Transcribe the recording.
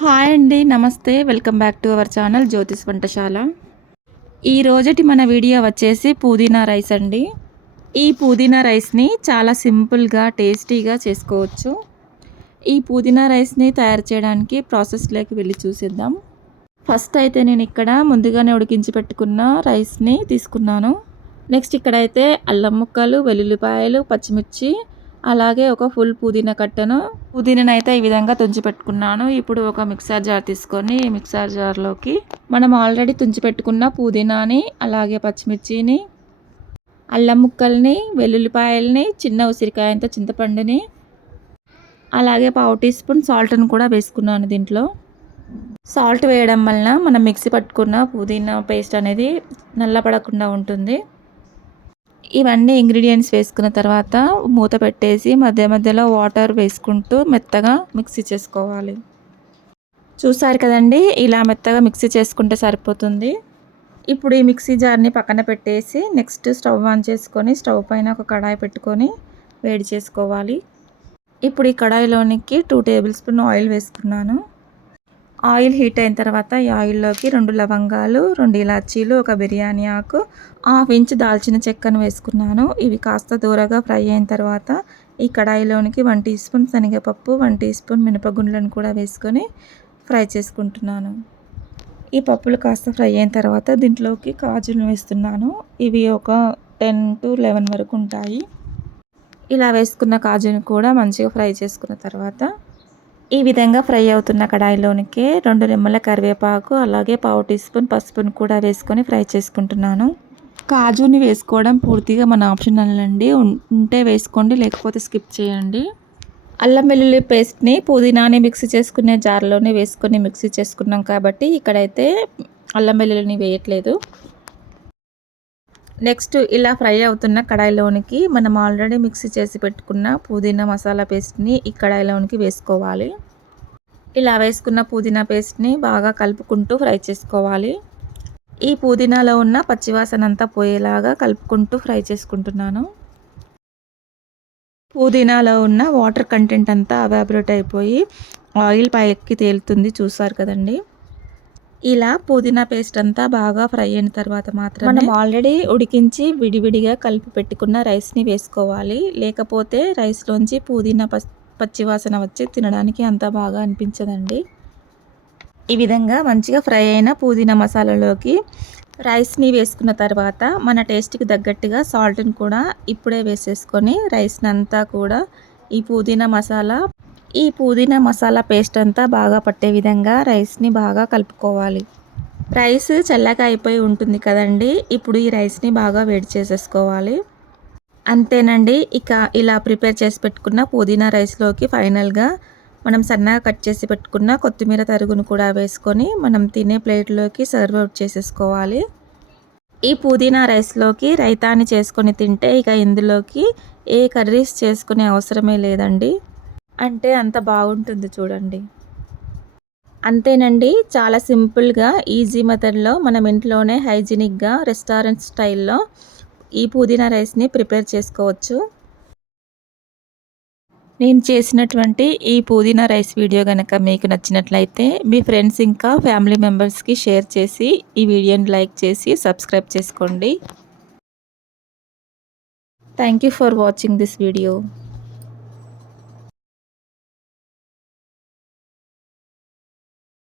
Hi అండి నమస్తే. Welcome back to our channel Jyothish Vantashala. ఈ రోజుటి మన వీడియో వచ్చేసి పుదీనా రైస్ అండి. ఈ పుదీనా రైస్ని చాలా సింపుల్గా టేస్టీగా చేసుకోవచ్చు. ఈ పుదీనా రైస్ని తయారు చేయడానికి ప్రాసెస్లోకి వెళ్ళి చూసేద్దాం. ఫస్ట్ అయితే నేను ఇక్కడ ముందుగానే ఉడికించి పెట్టుకున్న రైస్ని తీసుకున్నాను. నెక్స్ట్ ఇక్కడైతే అల్లం ముక్కలు వెల్లుల్లిపాయలు పచ్చిమిర్చి అలాగే ఒక ఫుల్ పుదీనా కట్టను. పుదీనాను అయితే ఈ విధంగా తుంచి పెట్టుకున్నాను. ఇప్పుడు ఒక మిక్సర్ జార్ తీసుకొని మిక్సర్ జార్లోకి మనం ఆల్రెడీ తుంచి పెట్టుకున్న పుదీనాని అలాగే పచ్చిమిర్చిని అల్లం ముక్కల్ని వెల్లుల్లిపాయల్ని చిన్న ఉసిరికాయంత చింతపండుని అలాగే పావు టీ స్పూన్ సాల్ట్ని కూడా వేసుకున్నాను దీంట్లో. సాల్ట్ వేయడం వలన మనం మిక్సీ పట్టుకున్న పుదీనా పేస్ట్ అనేది నల్లపడకుండా ఉంటుంది. ఇవన్నీ ఇంగ్రీడియంట్స్ వేసుకున్న తర్వాత మూత పెట్టేసి మధ్య మధ్యలో వాటర్ వేసుకుంటూ మెత్తగా మిక్సీ చేసుకోవాలి. చూసారు కదండి? ఇలా మెత్తగా మిక్సీ చేసుకుంటే సరిపోతుంది. ఇప్పుడు ఈ మిక్సీ జార్ని పక్కన పెట్టేసి నెక్స్ట్ స్టవ్ ఆన్ చేసుకొని స్టవ్ పైన ఒక కడాయి పెట్టుకొని వేడి చేసుకోవాలి. ఇప్పుడు ఈ కడాయిలోనికి టూ టేబుల్ స్పూన్ ఆయిల్ వేసుకున్నాను. ఆయిల్ హీట్ అయిన తర్వాత ఈ ఆయిల్లోకి రెండు లవంగాలు రెండు ఇలాచీలు ఒక బిర్యానీ ఆకు హాఫ్ ఇంచ్ దాల్చిన చెక్కను వేసుకున్నాను. ఇవి కాస్త దూరగా ఫ్రై అయిన తర్వాత ఈ కడాయిలోనికి వన్ టీ స్పూన్ శనగపప్పు వన్ టీ స్పూన్ మినపగుండ్లను కూడా వేసుకొని ఫ్రై చేసుకుంటున్నాను. ఈ పప్పులు కాస్త ఫ్రై అయిన తర్వాత దీంట్లోకి కాజులు వేస్తున్నాను. ఇవి ఒక టెన్ టు లెవెన్ వరకు ఉంటాయి. ఇలా వేసుకున్న కాజుని కూడా మంచిగా ఫ్రై చేసుకున్న తర్వాత ఈ విధంగా ఫ్రై అవుతున్న కడాయిలోనికి రెండు నిమ్మల కరివేపాకు అలాగే పావు టీ స్పూన్ పసుపును కూడా వేసుకొని ఫ్రై చేసుకుంటున్నాను. కాజుని వేసుకోవడం పూర్తిగా మన ఆప్షనల్ అండి ఉంటే వేసుకోండి లేకపోతే స్కిప్ చేయండి. అల్లం వెల్లుల్లి పేస్ట్ని పుదీనాని మిక్సీ చేసుకునే జార్లోనే వేసుకొని మిక్సీ చేసుకున్నాం కాబట్టి ఇక్కడైతే అల్లం వెల్లుల్లిని వేయట్లేదు. నెక్స్ట్ ఇలా ఫ్రై అవుతున్న కడాయిలోనికి మనం ఆల్రెడీ మిక్సీ చేసి పెట్టుకున్న పుదీనా మసాలా పేస్ట్ని ఈ కడాయిలోనికి వేసుకోవాలి. ఇలా వేసుకున్న పుదీనా పేస్ట్ని బాగా కలుపుకుంటూ ఫ్రై చేసుకోవాలి. ఈ పుదీనాలో ఉన్న పచ్చివాసన అంతా పోయేలాగా కలుపుకుంటూ ఫ్రై చేసుకుంటున్నాను. పుదీనాలో ఉన్న వాటర్ కంటెంట్ అంతా అవాబరేట్ అయిపోయి ఆయిల్ పైకి తేలుతుంది చూసారు కదండీ? ఇలా పుదీనా పేస్ట్ అంతా బాగా ఫ్రై అయిన తర్వాత మాత్రం మనం ఆల్రెడీ ఉడికించి విడివిడిగా కలిపి పెట్టుకున్న రైస్ని వేసుకోవాలి. లేకపోతే రైస్లోంచి పుదీనా పచ్చివాసన వచ్చి తినడానికి అంత బాగా అనిపించదండి. ఈ విధంగా మంచిగా ఫ్రై అయిన పుదీనా మసాలాలోకి రైస్ని వేసుకున్న తర్వాత మన టేస్ట్కి తగ్గట్టుగా సాల్ట్ని కూడా ఇప్పుడే వేసేసుకొని రైస్ని అంతా కూడా ఈ పుదీనా మసాలా ఈ పుదీనా మసాలా పేస్ట్ అంతా బాగా పట్టే విధంగా రైస్ని బాగా కలుపుకోవాలి. రైస్ చల్లగా అయిపోయి ఉంటుంది కదండి. ఇప్పుడు ఈ రైస్ని బాగా వేడి చేసేసుకోవాలి. అంతేనండి. ఇక ఇలా ప్రిపేర్ చేసి పెట్టుకున్న పుదీనా రైస్లోకి ఫైనల్గా మనం సన్నగా కట్ చేసి పెట్టుకున్న కొత్తిమీర తరుగును కూడా వేసుకొని మనం తినే ప్లేట్లోకి సర్వ్ అవుట్ చేసేసుకోవాలి. ఈ పుదీనా రైస్లోకి రైతాని చేసుకొని తింటే ఇక ఇందులోకి ఏ కర్రీస్ చేసుకునే అవసరమే లేదండి. అంటే అంత బాగుంటుంది చూడండి. అంతేనండి చాలా సింపుల్గా ఈజీ మెథడ్లో మనం ఇంట్లోనే హైజీనిక్గా రెస్టారెంట్ స్టైల్లో ఈ పుదీనా రైస్ని ప్రిపేర్ చేసుకోవచ్చు. నేను చేసినటువంటి ఈ పుదీనా రైస్ వీడియో కనుక మీకు నచ్చినట్లయితే మీ ఫ్రెండ్స్ ఇంకా ఫ్యామిలీ మెంబర్స్కి షేర్ చేసి ఈ వీడియోని లైక్ చేసి సబ్స్క్రైబ్ చేసుకోండి. Thank you for watching this video.